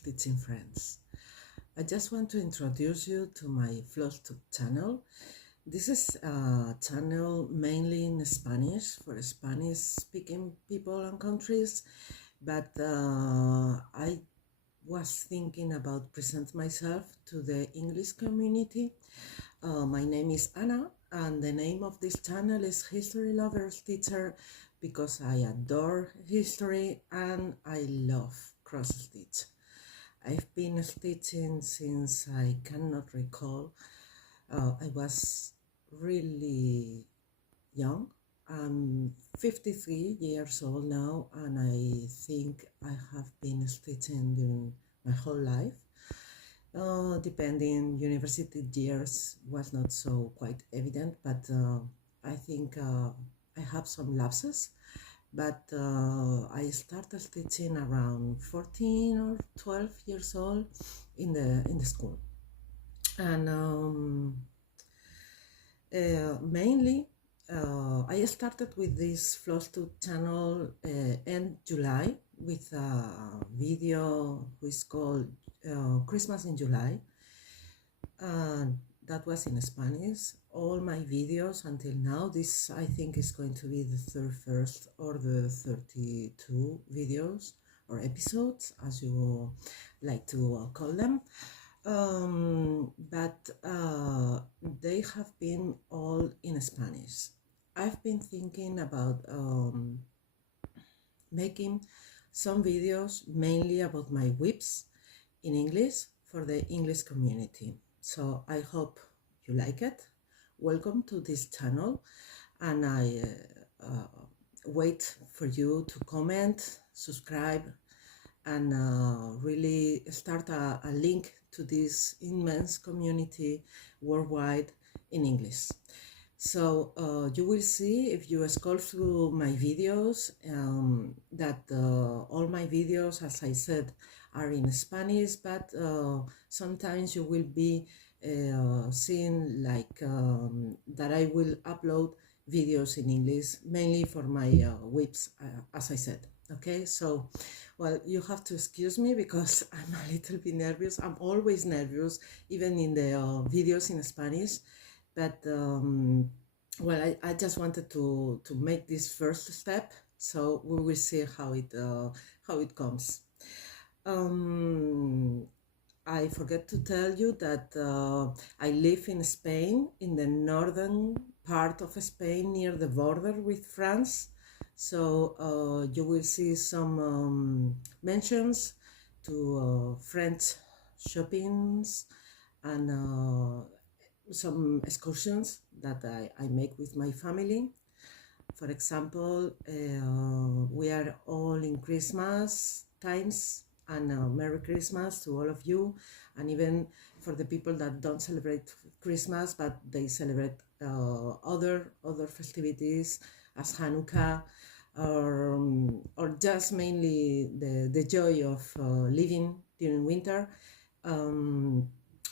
stitching friends. I just want to introduce you to my Flosstube channel. This is a channel mainly in Spanish for Spanish speaking people and countries, but I was thinking about present myself to the English community. My name is Anna, and the name of this channel is History Lovers Teacher because I adore history and I love cross stitch. I've been stitching since I cannot recall. I was really young. I'm 53 years old now, and I think I have been stitching during my whole life. Depending university years was not so quite evident, but I think I have some lapses. But I started stitching around 14 or 12 years old in the school, and mainly I started with this Flosstube channel in July with a video which is called Christmas in July. That was in Spanish. All my videos until now, this I think is going to be the 31st or the 32 videos or episodes, as you like to call them. But they have been all in Spanish. I've been thinking about making some videos mainly about my WIPS in English for the English community. So I hope you like it. Welcome to this channel, and I wait for you to comment, subscribe, and really start a link to this immense community worldwide in English. So you will see if you scroll through my videos that all my videos, as I said, are in Spanish, but sometimes you will be seeing like that I will upload videos in English, mainly for my WIPS, as I said. Okay, so, well, you have to excuse me because I'm a little bit nervous. I'm always nervous, even in the videos in Spanish. But, well, I just wanted to make this first step, so we will see how it comes. I forget to tell you that I live in Spain, in the northern part of Spain, near the border with France. So you will see some mentions to French shoppings and some excursions that I make with my family. For example, we are all in Christmas times, and Merry Christmas to all of you, and even for the people that don't celebrate Christmas but they celebrate other festivities as Hanukkah, or just mainly the joy of living during winter.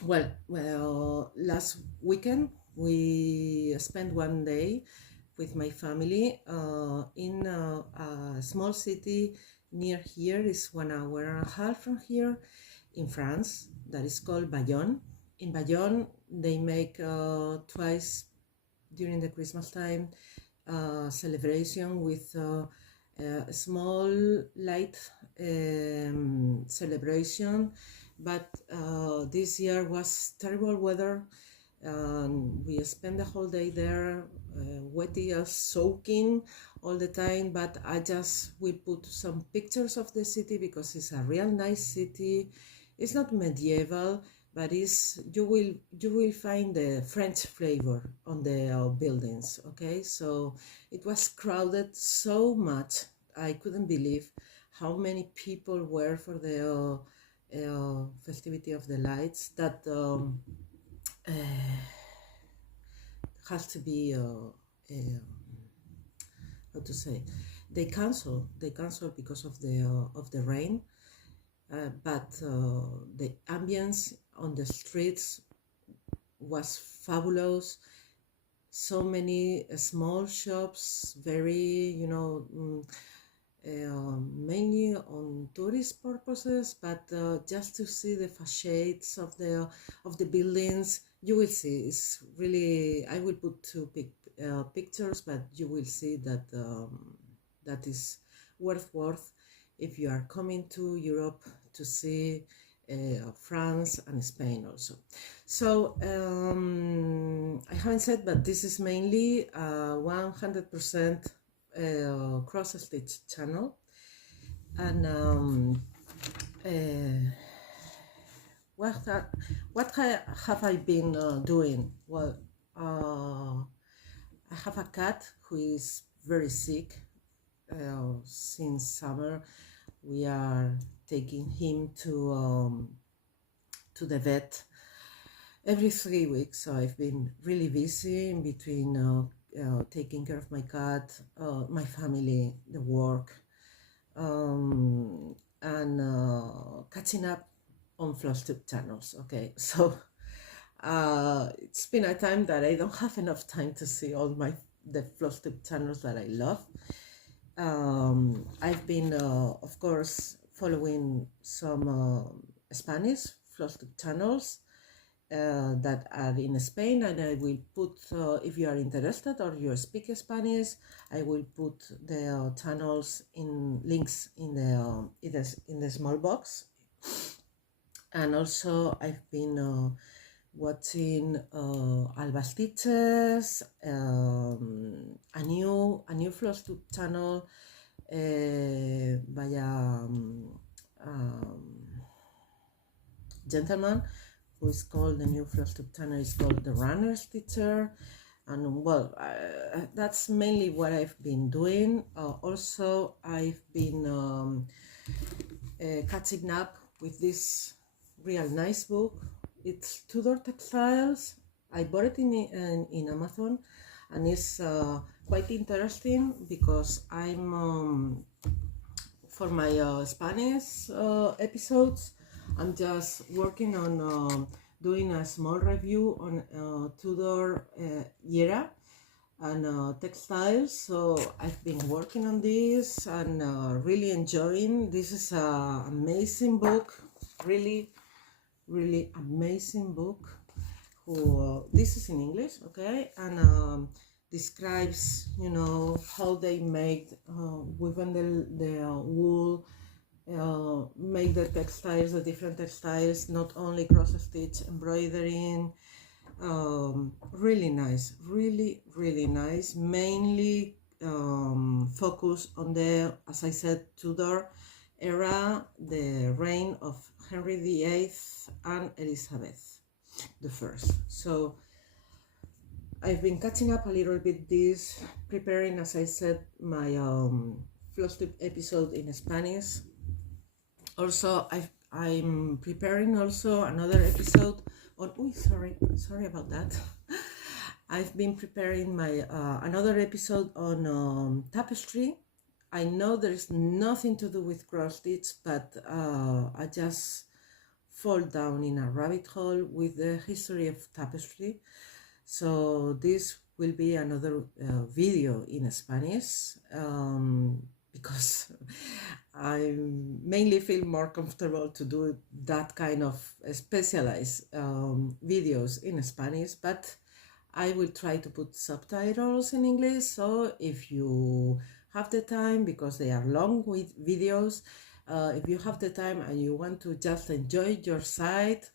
Well, last weekend we spent one day with my family in a small city near here. Is 1 hour and a half from here, in France, that is called Bayonne. In Bayonne, they make twice during the Christmas time celebration with a small light celebration, but this year was terrible weather. We spent the whole day there, wetty as soaking all the time, but I just will put some pictures of the city because it's a real nice city. It's not medieval, but you will find the French flavor on the buildings. Okay, so it was crowded so much. I couldn't believe how many people were for the festivity of the lights. That has to be how to say, they cancel because of the rain, but the ambience on the streets was fabulous. So many small shops, very mainly on tourist purposes, but just to see the facades of the buildings. You will see, it's really, I will put two pictures, but you will see that that is worth if you are coming to Europe to see France and Spain also. So I haven't said, but this is mainly 100% cross stitch channel, and what have I been doing? Well, I have a cat who is very sick since summer. We are taking him to the vet every 3 weeks, so I've been really busy in between taking care of my cat, my family, the work, and catching up on Flosstube channels. Okay, so it's been a time that I don't have enough time to see all the Flosstube channels that I love. I've been, of course, following some Spanish Flosstube channels that are in Spain, and I will put, if you are interested or you speak Spanish, I will put the channels in links in the small box. And also I've been watching Alba Stitches, a new Flosstube channel by a gentleman who is called, the new Flosstube channel is called The Runner Stitcher. And well, that's mainly what I've been doing. Also, I've been catching up with this real nice book. It's Tudor Textiles. I bought it in Amazon, and it's quite interesting because I'm for my Spanish episodes, I'm just working on doing a small review on Tudor era and textiles. So I've been working on this and really enjoying. This is an amazing book, really amazing book. This is in English, okay, and describes, you know, how they made within the wool, make the textiles, the different textiles, not only cross stitch, embroidering. Really nice, really nice. Mainly focus on the, as I said, Tudor era, the reign of Henry VIII and Elizabeth I. So I've been catching up a little bit this, preparing, as I said, my Flosstube episode in Spanish. Also, I'm preparing also another episode on, sorry about that. I've been preparing my another episode on tapestry. I know there is nothing to do with cross stitch, but I just fall down in a rabbit hole with the history of tapestry. So this will be another video in Spanish because I mainly feel more comfortable to do that kind of specialized videos in Spanish, but I will try to put subtitles in English. So if you have the time, because they are long with videos, if you have the time and you want to just enjoy your site,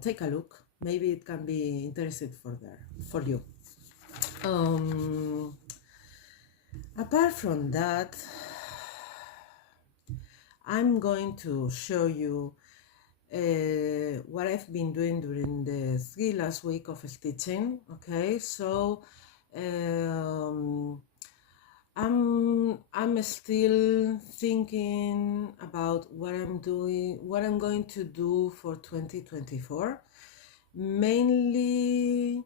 take a look. Maybe it can be interesting for you. Apart from that, I'm going to show you what I've been doing during the last week of stitching. Okay, so I'm still thinking about what I'm going to do for 2024. Mainly,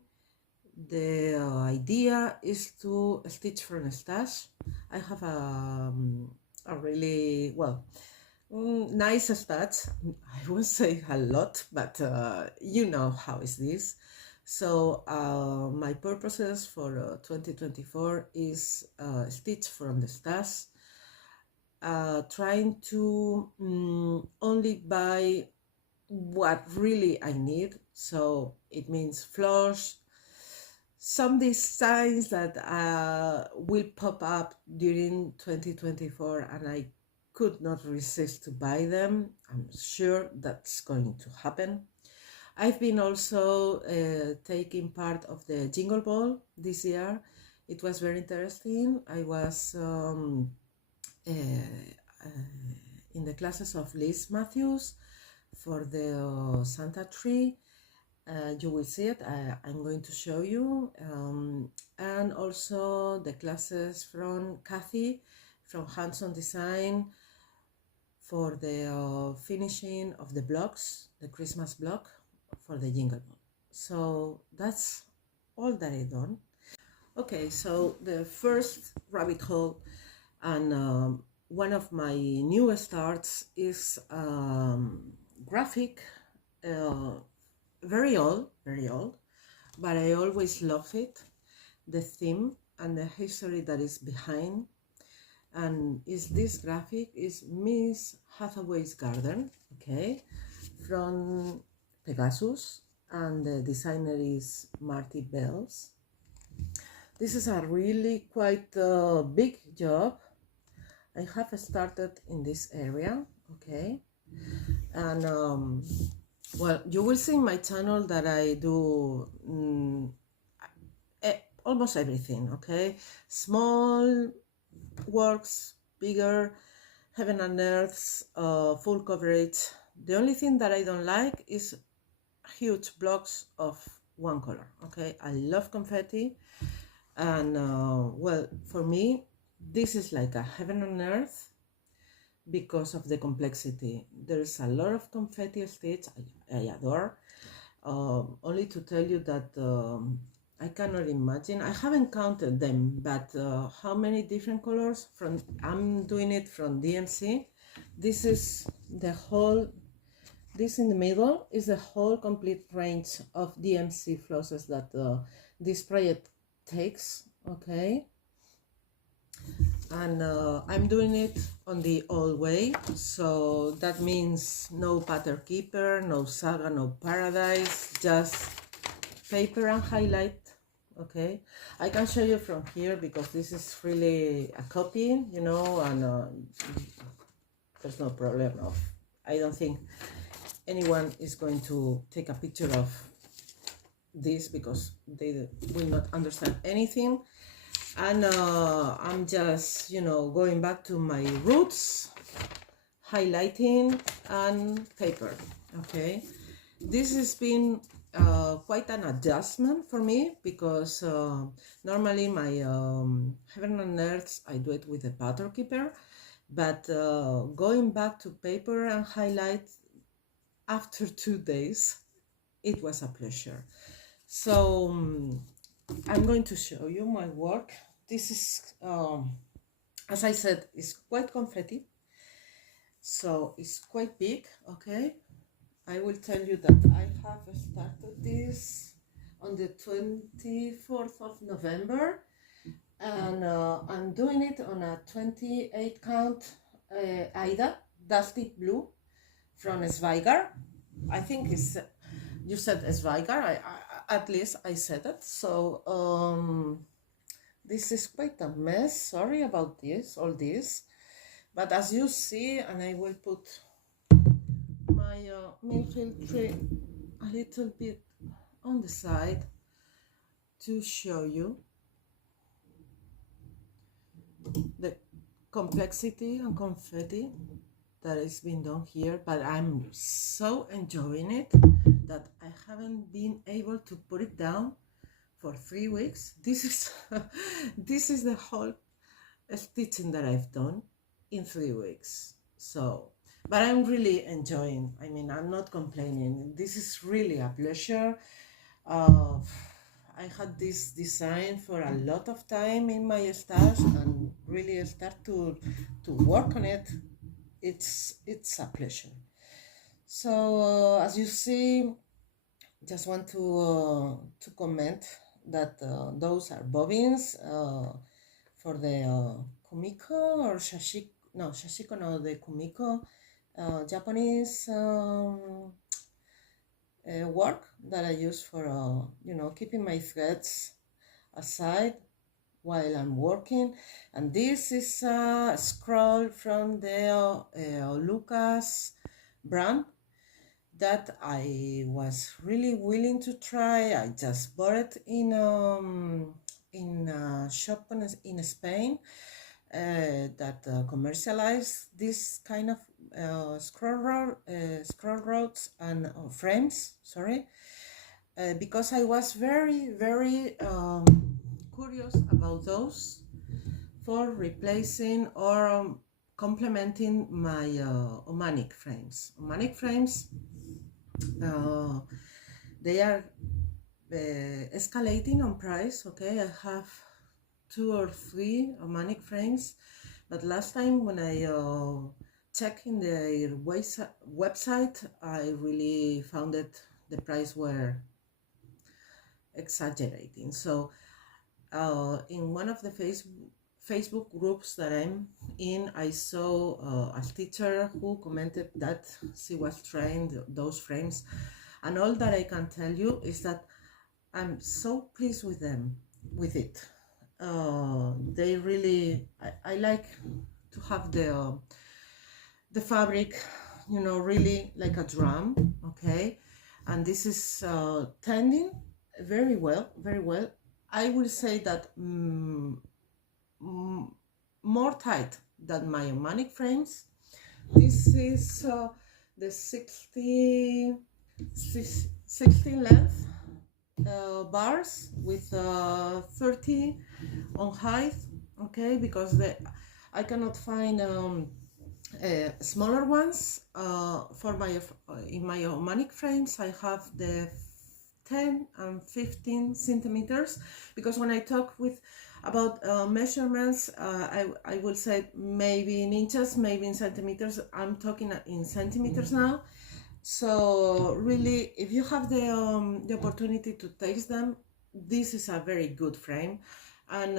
the idea is to stitch from stash. I have a really, well, nice stash. I won't say a lot, but you know how is this. So my purposes for 2024 is stitch from the stash, trying to only buy what really I need. So it means floss, some designs that will pop up during 2024 and I could not resist to buy them. I'm sure that's going to happen. I've been also taking part of the Jingle Ball this year. It was very interesting. I was in the classes of Mathews for the Santa tree. You will see it. I'm going to show you. And also the classes from Khaki, from Hands-on Design, for the finishing of the blocks, the Christmas block for the Jingle Ball. So that's all that I've done. Okay, so the first rabbit hole and one of my newest starts is graphic, very old, but I always love it, the theme and the history that is behind. And this graphic is Miss Hathaway's Garden, okay, from Pegasus, and the designer is Marty Bells. This is a really quite big job. I have started in this area, okay, and well, you will see in my channel that I do almost everything, okay, small works, bigger, heaven and earths, full coverage. The only thing that I don't like is huge blocks of one color, okay. I love confetti, and well, for me this is like a heaven on earth because of the complexity. There's a lot of confetti stitch I adore. Only to tell you that I cannot imagine, I haven't counted them, but how many different colors from, I'm doing it from DMC. This is the whole, this in the middle is the whole complete range of DMC flosses that this project takes, okay. And I'm doing it on the old way, so that means no pattern keeper, no saga, no paradise, just paper and highlight, okay. I can show you from here because this is really a copy, you know, and there's no problem of, I don't think anyone is going to take a picture of this because they will not understand anything. And I'm just, you know, going back to my roots, highlighting and paper, okay. This has been quite an adjustment for me because normally my heaven and earths I do it with a pattern keeper, but going back to paper and highlight after 2 days, it was a pleasure. So I'm going to show you my work. This is, as I said, it's quite confetti, so it's quite big, okay. I will tell you that I have started this on the 24th of November, and I'm doing it on a 28 count Aida Dusty Blue from Zweigart. I think it's, you said Zweigart, at least I said it. So this is quite a mess, sorry about this, all this, but as you see, and I will put my milk tray a little bit on the side to show you the complexity and confetti that is being done here, but I'm so enjoying it that I haven't been able to put it down for 3 weeks. This is this is the whole stitching that I've done in 3 weeks. So, but I'm really enjoying, I mean, I'm not complaining. This is really a pleasure. I had this design for a lot of time in my stash and really start to work on it. It's a pleasure. So as you see, just want to comment that those are bobbins for the kumiko or shashiko no, the kumiko, Japanese work that I use for keeping my threads aside while I'm working. And this is a scroll from the Lucas brand that I was really willing to try. I just bought it in a shop in Spain that commercialize this kind of scroll rods and frames. Sorry, because I was very curious about those for replacing or complementing my Omanic frames. Omanic frames, they are escalating on price. Okay, I have 2 or 3 Omanic frames, but last time when I checked in their website, I really found that the price were exaggerating. So in one of the Facebook groups that I'm in, I saw a teacher who commented that she was trying those frames, and all that I can tell you is that I'm so pleased with them, with it. They really, I like to have the fabric, really like a drum, okay? And this is tending very well. I will say that more tight than my Omanic frames. This is the 60 length bars with 30 on height, okay, because I cannot find smaller ones for in my Omanic frames. I have the 10 and 15 centimeters, because when I talk about measurements, I will say maybe in inches, maybe in centimeters. I'm talking in centimeters now. So really, if you have the opportunity to taste them, this is a very good frame, and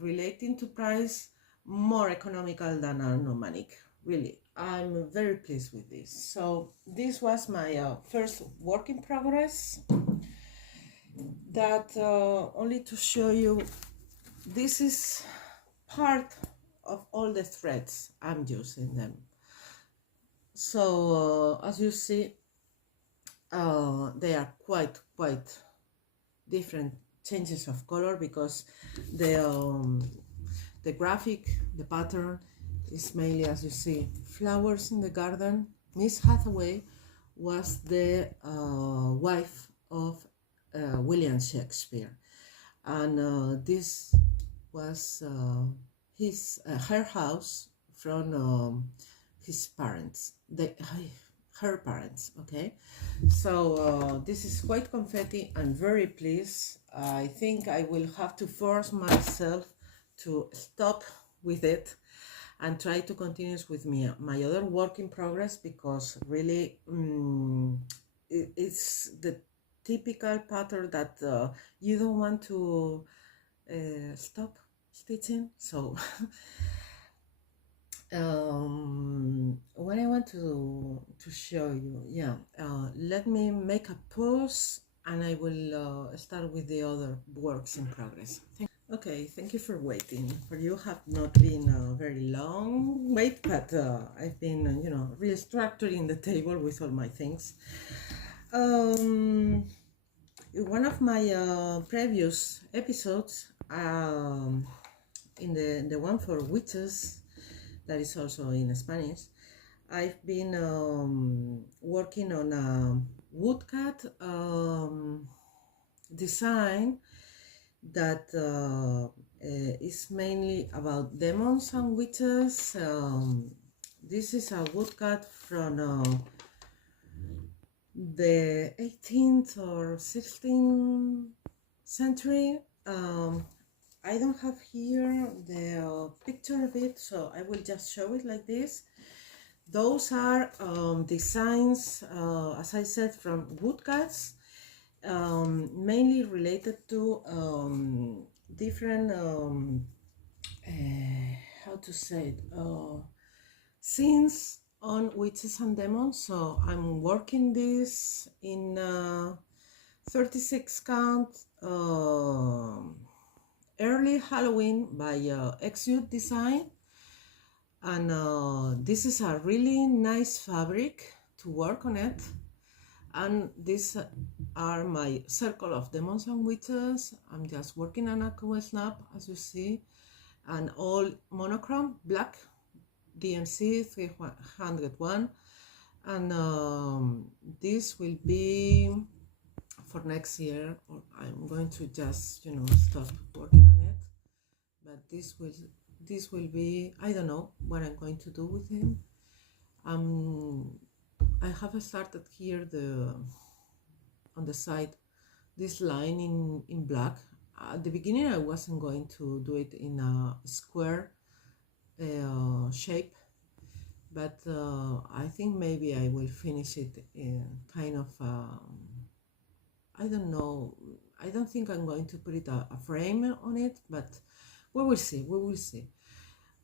relating to price, more economical than an Omanic. Really, I'm very pleased with this. So this was my first work in progress. That only to show you, this is part of all the threads I'm using them. So as you see, they are quite different changes of color, because the graphic, the pattern is mainly, as you see, flowers in the garden. Miss Hathaway was the wife of William Shakespeare, and this was her house from his parents, her parents, okay? So this is quite confetti. I'm very pleased. I think I will have to force myself to stop with it and try to continue with my other work in progress, because really it's the typical pattern that you don't want to stop stitching. So what I want to show you, let me make a pause and I will start with the other works in progress. Okay, thank you for waiting. For you have not been a very long wait, but I've been, restructuring the table with all my things. In one of my previous episodes, in the one for witches, that is also in Spanish, I've been working on a woodcut design that is mainly about demons and witches. This is a woodcut from the 18th or 16th century. I don't have here the picture of it, so I will just show it like this. Those are designs, as I said, from woodcuts, mainly related to different how to say it, scenes on witches and demons. So I'm working this in 36 count early Halloween by Xjude design, and this is a really nice fabric to work on it. And these are my circle of demons and witches. I'm just working on a cool snap, as you see, and all monochrome black DMC 301, and this will be for next year, or I'm going to just, you know, stop working on it. But this will be, I don't know what I'm going to do with him. I have started here on the side this line in black. At the beginning I wasn't going to do it in a square shape, but I think maybe I will finish it in kind of I don't know, I don't think I'm going to put it a frame on it, but we will see.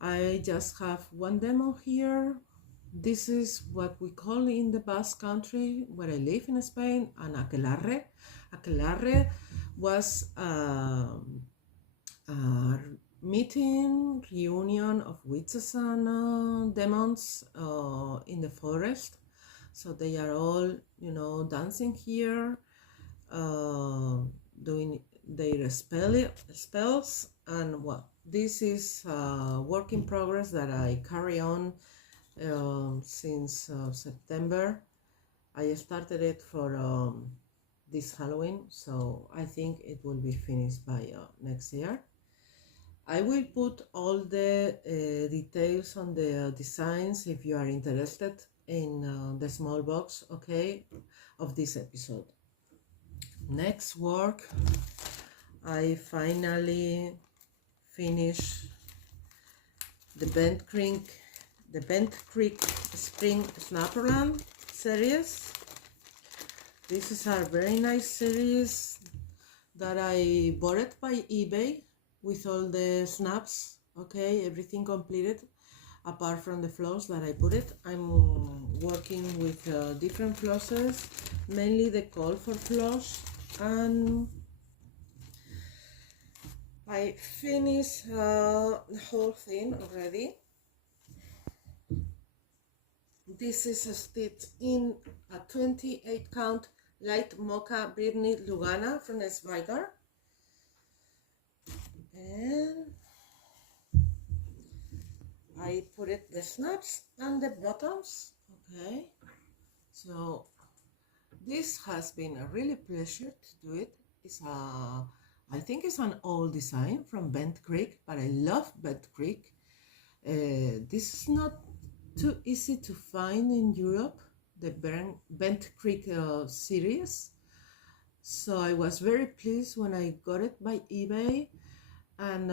I just have one demo here. This is what we call in the Basque Country, where I live in Spain, an aquelarre. Aquelarre was a meeting, reunion of witches and demons in the forest. So they are all, you know, dancing here, doing their spells, and what this is a work in progress that I carry on since September. I started it for this Halloween, so I think it will be finished by next year. I will put all the details on the designs if you are interested in the small box, okay, of this episode. Next work, I finally finished the Bent Creek Spring Snapperland series. This is a very nice series that I bought it by eBay with all the snaps, okay, everything completed apart from the floss that I put it. I'm working with different flosses, mainly the call for floss, and I finished the whole thing already. This is a stitch in a 28 count light Mocha Brittney Lugana from Zweigart, and I put it the snaps and the bottoms, okay. So this has been a really pleasure to do it. It's a, I think it's an old design from Bent Creek, but I love Bent Creek. This is not too easy to find in Europe, the Bent Creek series. So I was very pleased when I got it by eBay, and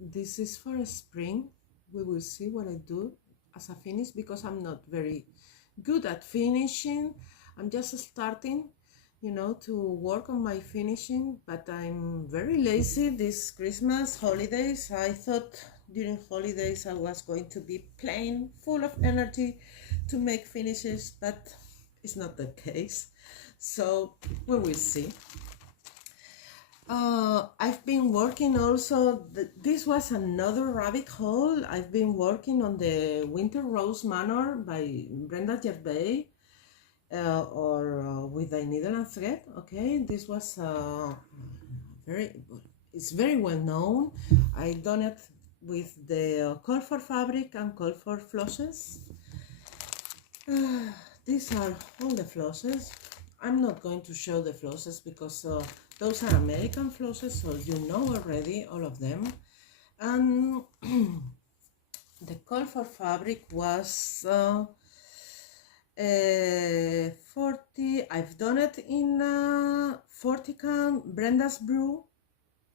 this is for spring. We will see what I do as a finish, because I'm not very good at finishing. I'm just starting, you know, to work on my finishing, but I'm very lazy this Christmas holidays. I thought during holidays I was going to be plain full of energy to make finishes, but it's not the case. So we will see. I've been working also, this was another rabbit hole. I've been working on the Winter Rose Manor by Brenda Gervais, with a needle and thread, okay. This was it's very well known. I done it with the call for fabric and call for flosses. These are all the flosses. I'm not going to show the flosses because those are American flosses, so you know already all of them. And the call for fabric was 40. I've done it in 40 count Brenda's Brew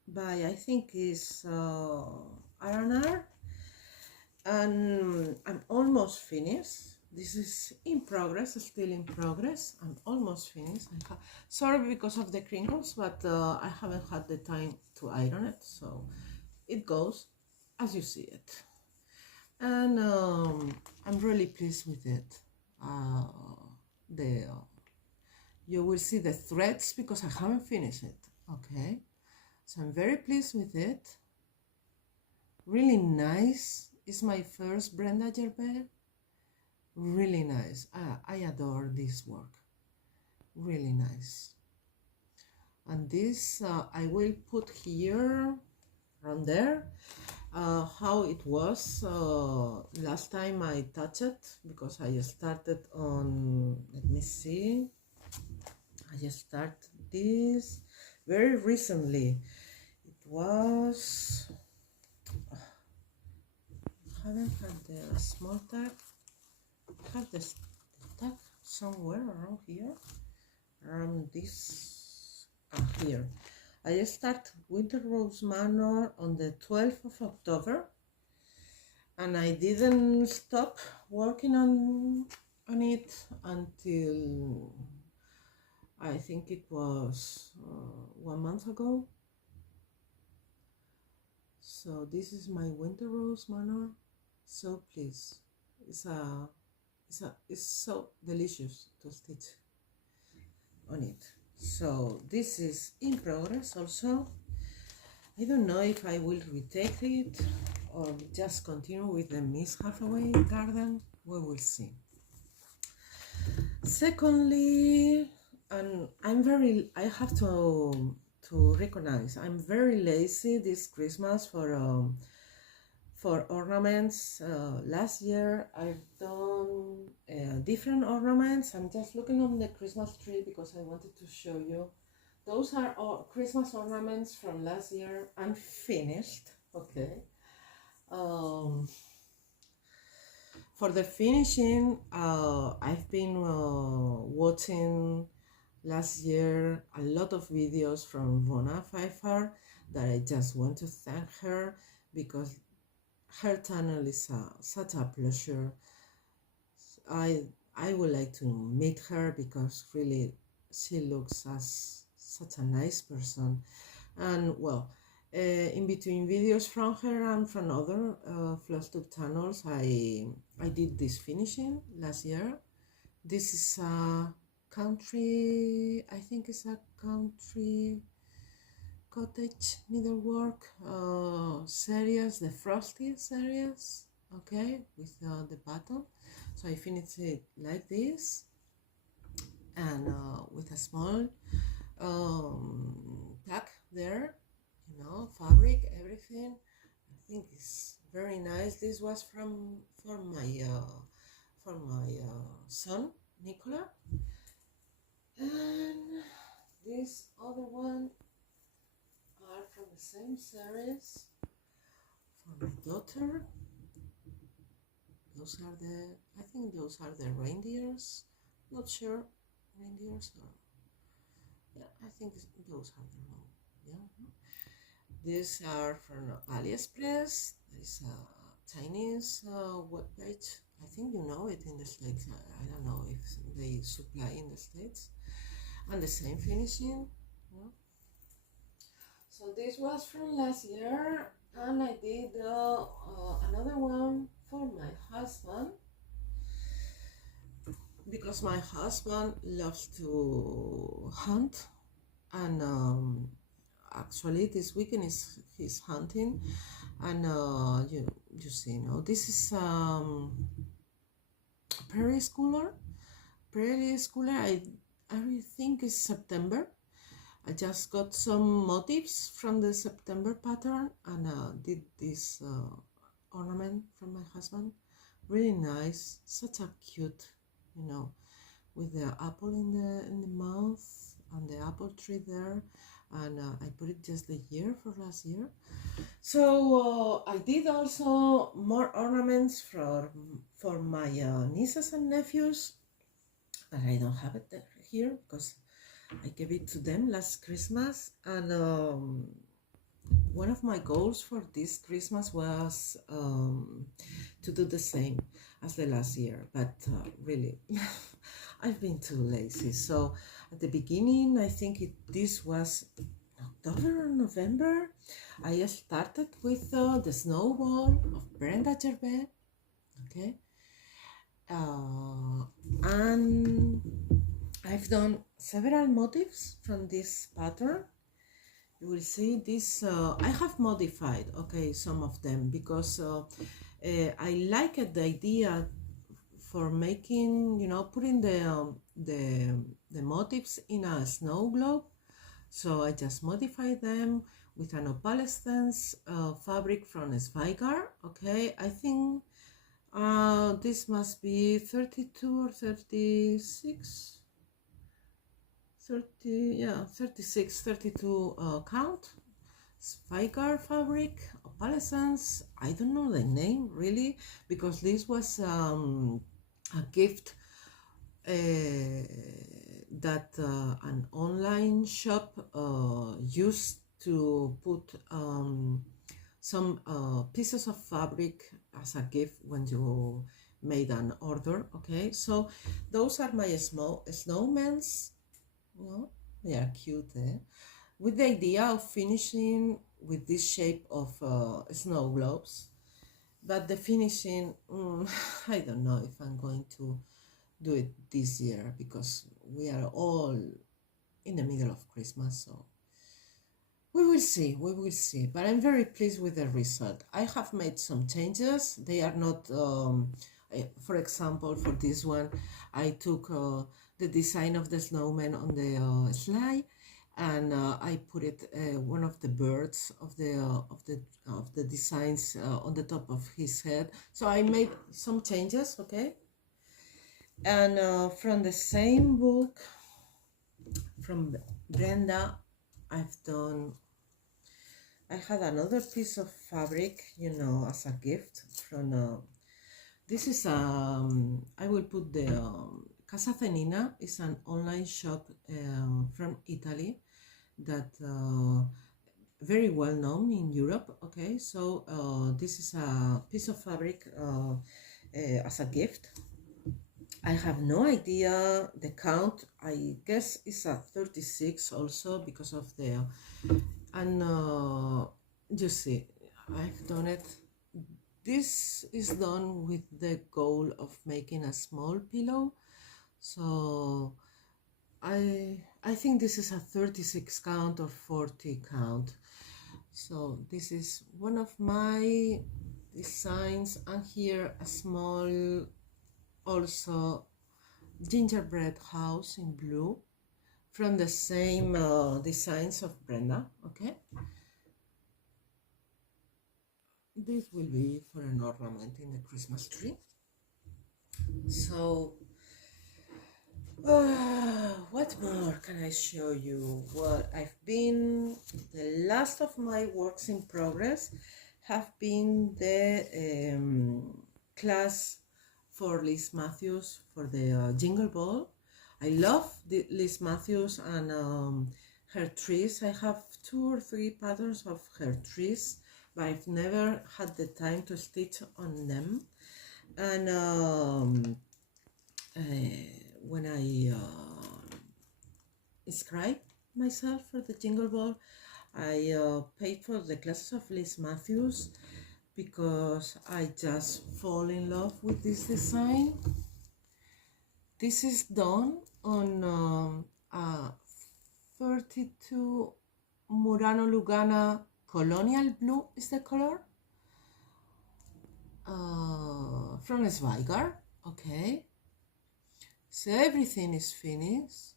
by, I think is R&R, and I'm almost finished. This is in progress, still in progress. I'm almost finished. Sorry because of the crinkles, but I haven't had the time to iron it, so it goes as you see it. And I'm really pleased with it. You will see the threads because I haven't finished it, okay? So I'm very pleased with it. Really nice. It's my first Brenda Gervais. Really nice. I adore this work. Really nice. And this I will put here, around there, how it was last time I touched it, because I started on, let me see, I just started this very recently. It was, I haven't had the small tag. I have this tag somewhere around here, around this, here. I start Winter Rose Manor on the 12th of October, and I didn't stop working on it until I think it was 1 month ago. So this is my Winter Rose Manor. So please, it's so delicious to stitch on it. So this is in progress also. I don't know if I will retake it or just continue with the Miss Hathaway garden. We will see. Secondly, and I have to recognize, I'm very lazy this Christmas for ornaments. Last year I've done different ornaments. I'm just looking on the Christmas tree because I wanted to show you. Those are all Christmas ornaments from last year, unfinished, okay. For the finishing, I've been watching last year a lot of videos from Mona Pfeiffer that I just want to thank her, because her channel is such a pleasure. I would like to meet her because really she looks as such a nice person. And well, in between videos from her and from other Flosstube channels, I did this finishing last year. This is a country, I think it's a country cottage needlework series, the Frosty series, okay, with the button. So I finished it like this, and with a small pack there, you know, fabric, everything. I think it's very nice. This was for my son Nicola, and this other one are from the same series for my daughter. Those are I think those are the reindeers. Not sure, reindeers or, yeah, I think those are the wrong. Yeah. These are from AliExpress. There's a Chinese web page. I think you know it in the States. I don't know if they supply in the States. And the same finishing. Yeah. So this was from last year, and I did another one for my husband, because my husband loves to hunt, and actually this weekend is he's hunting, and you see, no, this is Prairie Schooler. Prairie Schooler, I think it's September. I just got some motifs from the September pattern and did this ornament from my husband. Really nice, such a cute, you know, with the apple in the mouth and the apple tree there. And I put it just the year for last year. So I did also more ornaments for my nieces and nephews, but I don't have it here because I gave it to them last Christmas. And one of my goals for this Christmas was to do the same. as the last year, but really I've been too lazy. So at the beginning, I think this was October or November, I started with the snowball of Brenda Gervais, okay, and I've done several motifs from this pattern. You will see this, I have modified, okay, some of them, because I like the idea for making, you know, putting the motifs in a snow globe. So I just modify them with an Opalescence fabric from Zweigart, okay. I think this must be 32 or 36, 30, yeah, 36, 32 count. Zweigart fabric, Opalescence, I don't know the name really, because this was a gift that an online shop used to put some pieces of fabric as a gift when you made an order, okay. So those are my small snowmans, you know, they are cute, eh? With the idea of finishing with this shape of snow globes, but the finishing, I don't know if I'm going to do it this year, because we are all in the middle of Christmas, so we will see, but I'm very pleased with the result. I have made some changes. They are not, for example, for this one, I took the design of the snowman on the slide, and I put it one of the birds of the designs on the top of his head. So I made some changes, okay. And from the same book, from Brenda, I had another piece of fabric, you know, as a gift from, this is, I will put the, Casa Fenina is an online shop from Italy that very well known in Europe, okay. So this is a piece of fabric as a gift. I have no idea the count. I guess it's a 36 also, because of the, and you see, I've done it. This is done with the goal of making a small pillow. So I think this is a 36 count or 40 count. So this is one of my designs, and here a small also gingerbread house in blue from the same designs of Brenda, okay. This will be for an ornament in the Christmas tree. So what more can I show you? Well, the last of my works in progress have been the class for Liz Mathews for the Jingle Ball. I love Liz Mathews and her trees. I have 2 or 3 patterns of her trees, but I've never had the time to stitch on them. And when I inscribed myself for the Jingle Ball, I paid for the classes of Liz Mathews, because I just fall in love with this design. This is done on a 32 Murano Lugana Colonial blue is the color, from Zweigart, okay. So everything is finished.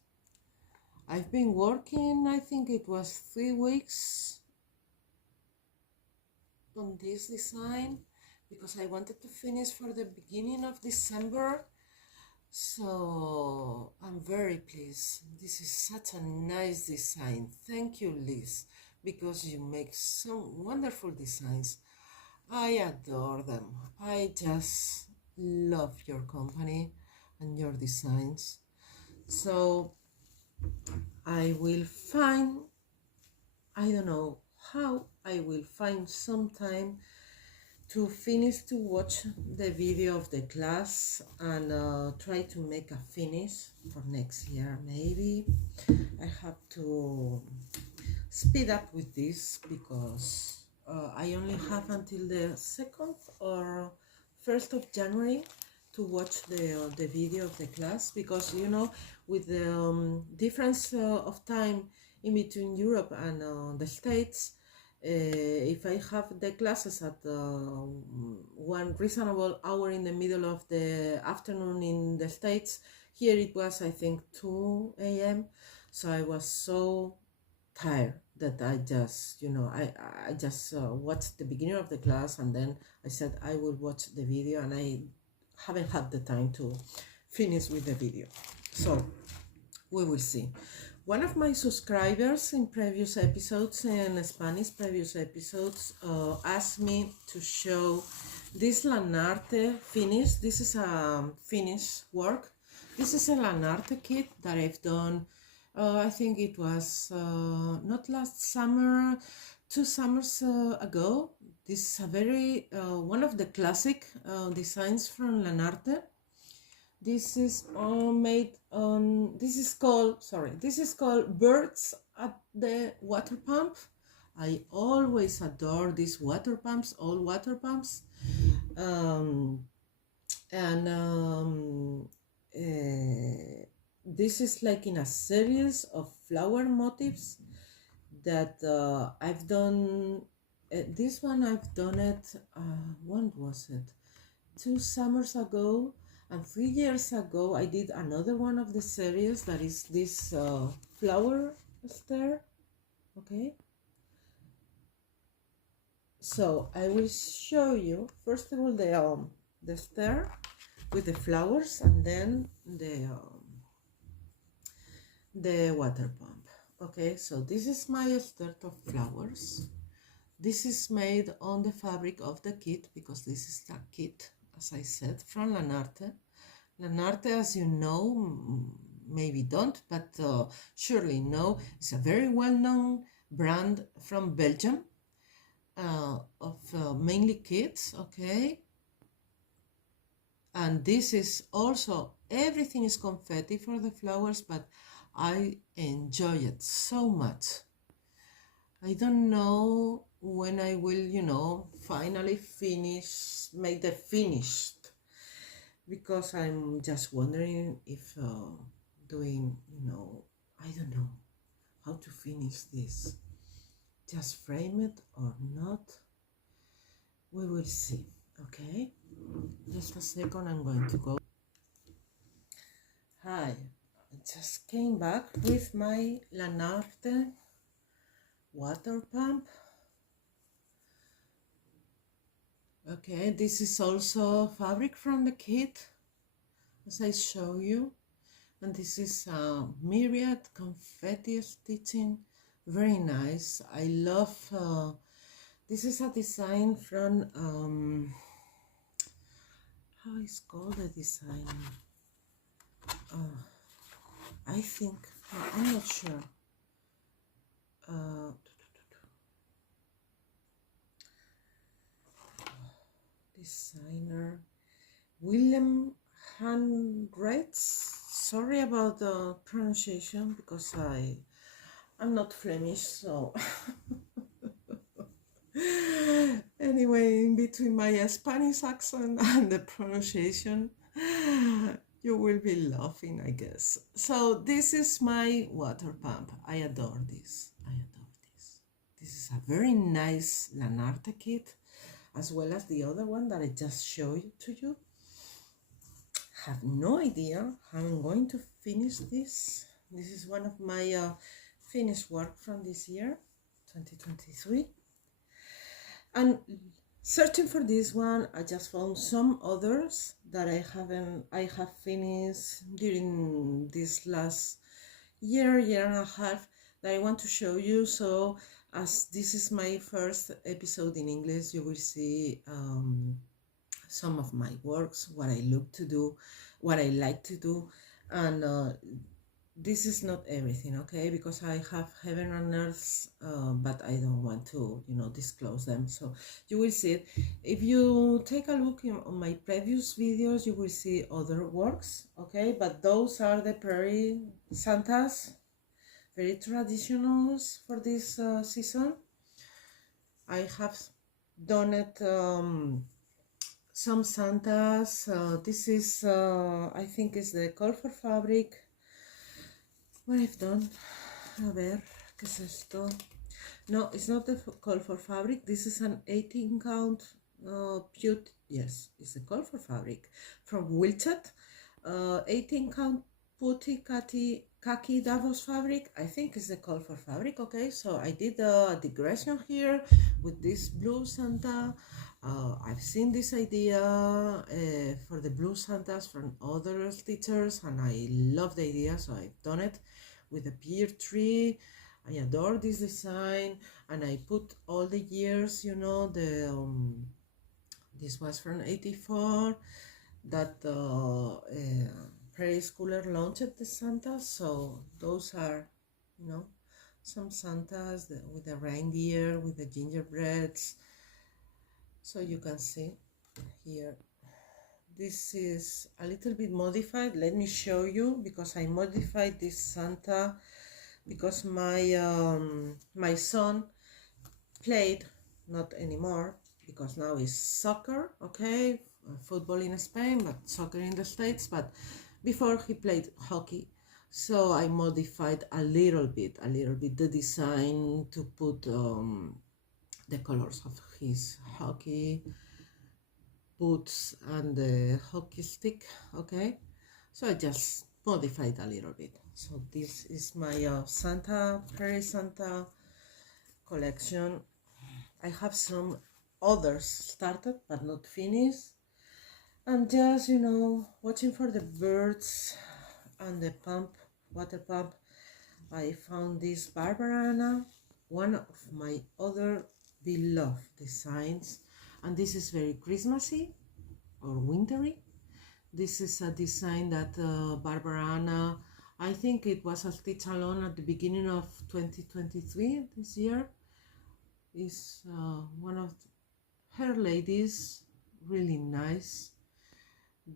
I've been working, I think it was 3 weeks on this design, because I wanted to finish for the beginning of December. So I'm very pleased. This is such a nice design. Thank you, Liz, because you make some wonderful designs. I adore them. I just love your company and your designs. So I will I don't know how I will find some time to finish to watch the video of the class and try to make a finish for next year. Maybe I have to speed up with this because I only have until the 2nd or 1st of January to watch the video of the class, because you know, with the difference of time in between Europe and the States, if I have the classes at one reasonable hour in the middle of the afternoon in the States, here it was, I think, 2 a.m. So I was so tired that I just, you know, I just watched the beginning of the class, and then I said I will watch the video, and I haven't had the time to finish with the video. So we will see. One of my subscribers in previous episodes, in Spanish previous episodes, asked me to show this Lanarte finish. This is a finish work. This is a Lanarte kit that I've done, I think it was not last summer, 2 summers ago. This is a very, one of the classic designs from Lanarte. This is made on, this is called Birds at the Water Pump. I always adore these water pumps, all water pumps. This is like in a series of flower motifs that I've done. This one I've done it, when was it? 2 summers ago. And 3 years ago, I did another one of the series that is this flower star. Okay. So I will show you first of all the star with the flowers, and then the water pump. Okay. So this is my star of flowers. This is made on the fabric of the kit, because this is the kit, as I said, from Lanarte. Lanarte, as you know, maybe don't, but surely know, is a very well-known brand from Belgium of mainly kits, okay? And this is also, everything is confetti for the flowers, but I enjoy it so much. I don't know when I will, you know, finally finish, make the finished, because I'm just wondering if doing, you know, I don't know how to finish this. Just frame it or not. We will see, okay? Just a second, I'm going to go. Hi, I just came back with my Lanarte water pump. Okay, this is also fabric from the kit, as I show you. And this is myriad confetti stitching, very nice. I love, this is a design from, how is called the design? I think, I'm not sure. Designer Willem Handreits. Sorry about the pronunciation, because I'm not Flemish, so anyway, in between my Spanish accent and the pronunciation, you will be laughing, I guess. So this is my water pump. I adore this. I adore this. This is a very nice Lanarte kit, as well as the other one that I just showed to you. Have no idea how I'm going to finish this. This is one of my finished work from this year, 2023. And searching for this one, I just found some others that I have finished during this last year and a half, that I want to show you. So as this is my first episode in English, you will see some of my works, what I look to do, what I like to do, and this is not everything, okay, because I have heaven and earth, but I don't want to, you know, disclose them. So you will see it. If you take a look on my previous videos, you will see other works, okay, but those are the Prairie Santas, very traditional for this season. I have done it, some Santas. This is, I think, is the call for fabric. What I've done, a ver, ¿qué es esto? No, it's not the call for fabric. This is an 18 count Putty. Yes, it's a call for fabric from Wilchet. 18 count Putty Khaki Davos fabric. I think it's the call for fabric. Okay, so I did a digression here with this blue Santa. I've seen this idea for the blue Santas from other teachers, and I love the idea, so I've done it with a pear tree. I adore this design, and I put all the years, you know, this was from 84, that Prairie Schooler launched the Santas, so those are, you know, some Santas with the reindeer, with the gingerbreads. So you can see here, this is a little bit modified. Let me show you, because I modified this Santa because my son played, not anymore, because now it's soccer, okay, football in Spain, but soccer in the States. But before he played hockey, so I modified a little bit the design to put the colors of his hockey boots and the hockey stick, okay. So I just modified a little bit. So this is my Santa, Prairie Santa collection. I have some others started but not finished. I'm just, you know, watching for the birds and the pump, water pump. I found this Barbarana, one of my other beloved designs, and this is very Christmassy or wintry. This is a design that Barbarana, I think it was a stitch alone at the beginning of 2023, this year, is one of her ladies, really nice.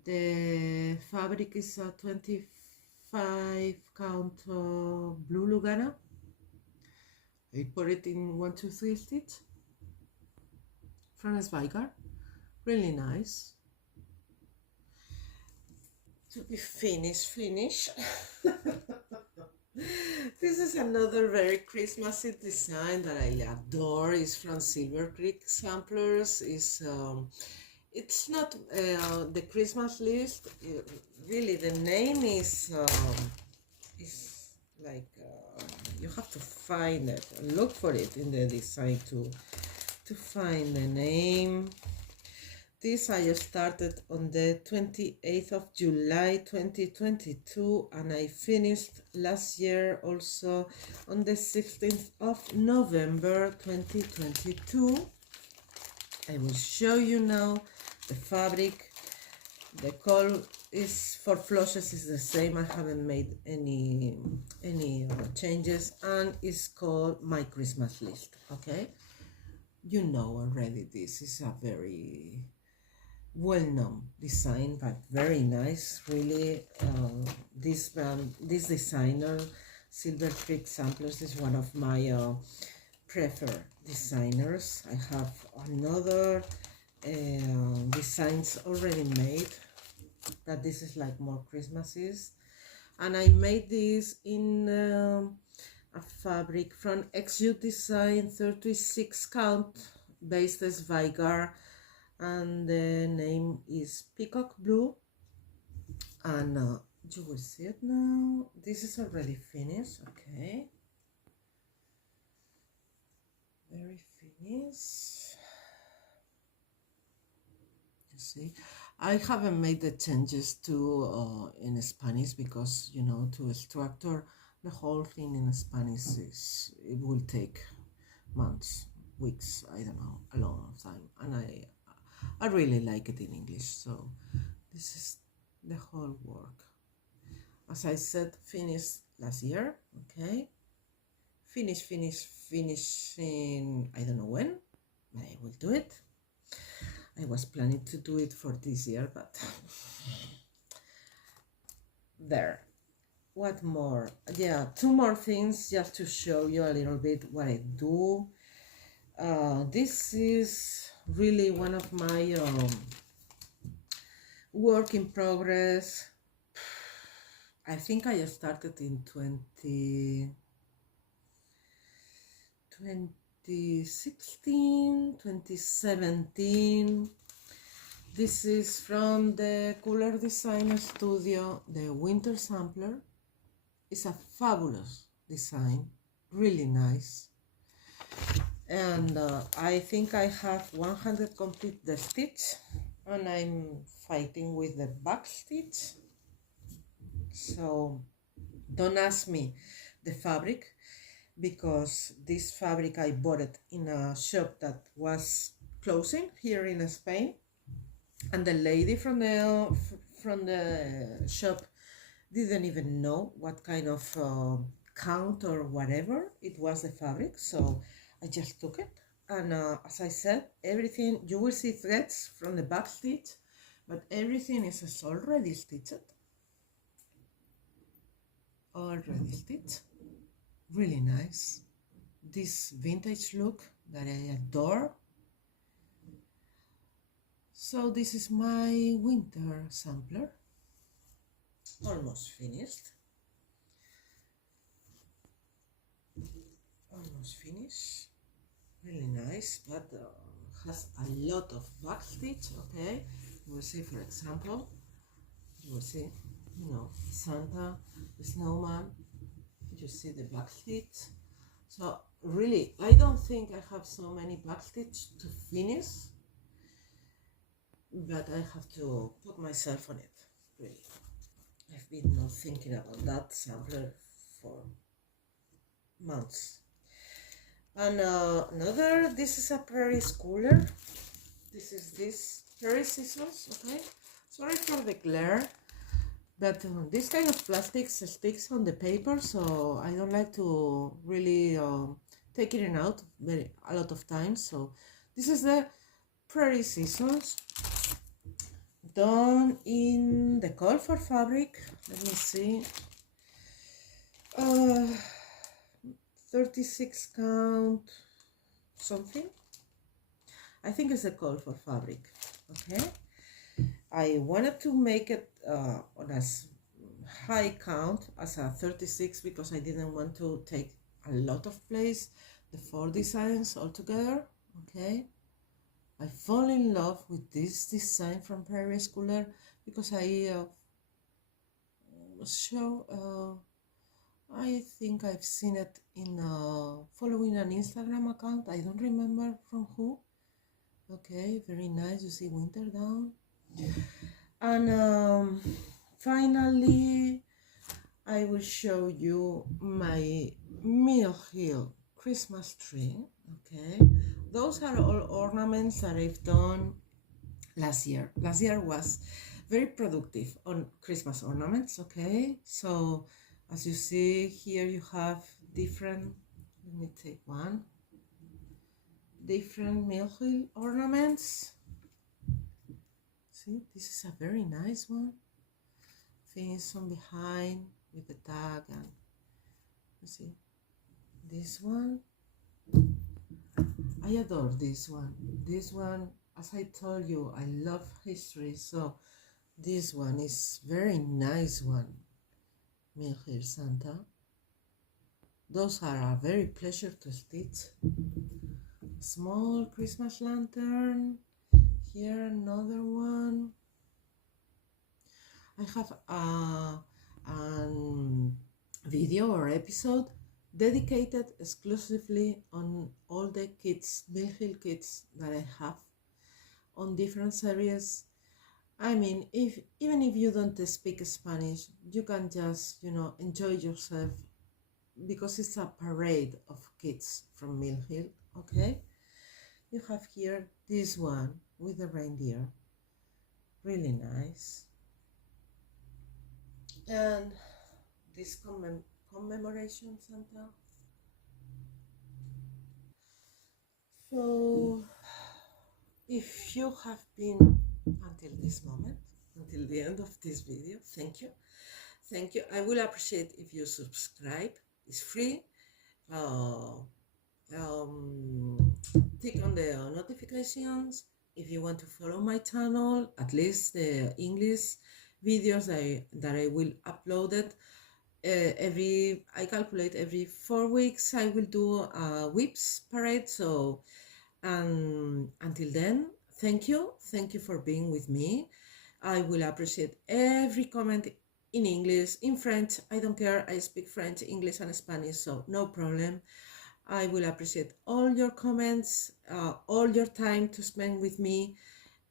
The fabric is a 25 count blue Lugana. I put it in 1, 2, 3 stitch from Zweigart, really nice. To be finished. This is another very Christmassy design that I adore. It's from Silver Creek Samplers. It's not the Christmas list. Really, the name is like you have to find it and look for it in the design to find the name. This I started on the 28th of July 2022, and I finished last year also on the 16th of November 2022. I will show you now the fabric. The call is for Flosstube is the same. I haven't made any changes, and it's called My Christmas List. Okay, you know already this is a very well-known design, but very nice, really. This designer, Silver Creek Samplers, is one of my preferred designers. I have another designs already made, that this is like more Christmassy, and I made this in a fabric from Xjude design, 36 count, based as Zweigart, and the name is Peacock Blue, and you will see it now. This is already finished, okay, very finished. You see, I haven't made the changes to in Spanish, because, you know, to structure the whole thing in Spanish it will take months, weeks, I don't know, a long time, and I really like it in English. So this is the whole work. As I said, finished last year. Okay, finishing, I don't know when, but I will do it. I was planning to do it for this year, but there. What more? Yeah, two more things just to show you a little bit what I do. This is really one of my work in progress. I think I started in 2016, 2017. This is from the Cooler Designer Studio, the Winter Sampler. It's a fabulous design, really nice. And I think I have 100 complete the stitch, and I'm fighting with the back stitch. So don't ask me the fabric, because this fabric I bought it in a shop that was closing here in Spain, and the lady from the shop didn't even know what kind of count or whatever it was, the fabric. So I just took it, and as I said, everything, you will see threads from the back stitch, but everything is already stitched. Already stitched. Really nice. This vintage look that I adore. So this is my winter sampler. Almost finished. Almost finished. Really nice, but has a lot of back stitch. Okay, you will see, for example, you will see, you know, Santa, the snowman. You see the back stitch. So really, I don't think I have so many back stitch to finish, but I have to put myself on it. Really, I've been not thinking about that sampler for months. And another, this is a Prairie Schooler. This Prairie Seasons. Okay, sorry for the glare, but this kind of plastic sticks on the paper, so I don't like to really take it out a lot of times. So this is the Prairie Seasons, done in the call for fabric. Let me see, 36 count something. I think it's a call for fabric. Okay, I wanted to make it on a high count as a 36 because I didn't want to take a lot of place, the 4 designs all together. Okay, I fall in love with this design from Prairie Schooler because I think I've seen it in following an Instagram account. I don't remember from who. Okay, very nice. You see winter down. And finally, I will show you my Mill Hill Christmas tree. Okay, those are all ornaments that I've done last year. Last year was very productive on Christmas ornaments. Okay, so as you see here, you have different, let me take one, different Mill Hill ornaments. See, this is a very nice one. Finished on behind with the tag, and you see this one. I adore this one. This one, as I told you, I love history, so this one is very nice one. Mill Hill Santa. Those are a very pleasure to stitch. Small Christmas lantern. Here another one. I have a video or episode dedicated exclusively on all the kits, Mill Hill kits that I have on different series. I mean, even if you don't speak Spanish, you can just, you know, enjoy yourself because it's a parade of kits from Mill Hill. Okay, you have here this one with the reindeer, really nice. And this commemoration Santa. So if you have been until this moment, until the end of this video, thank you. Thank you. I will appreciate if you subscribe. It's free. Click on the notifications if you want to follow my channel, at least the English videos that I will upload it. I calculate every 4 weeks I will do a WIPS parade. So until then, thank you for being with me. I will appreciate every comment in English, in French, I don't care. I speak French, English and Spanish, so no problem. I will appreciate all your comments, all your time to spend with me,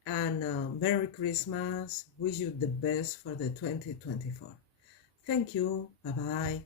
and Merry Christmas. Wish you the best for the 2024. Thank you. Bye-bye.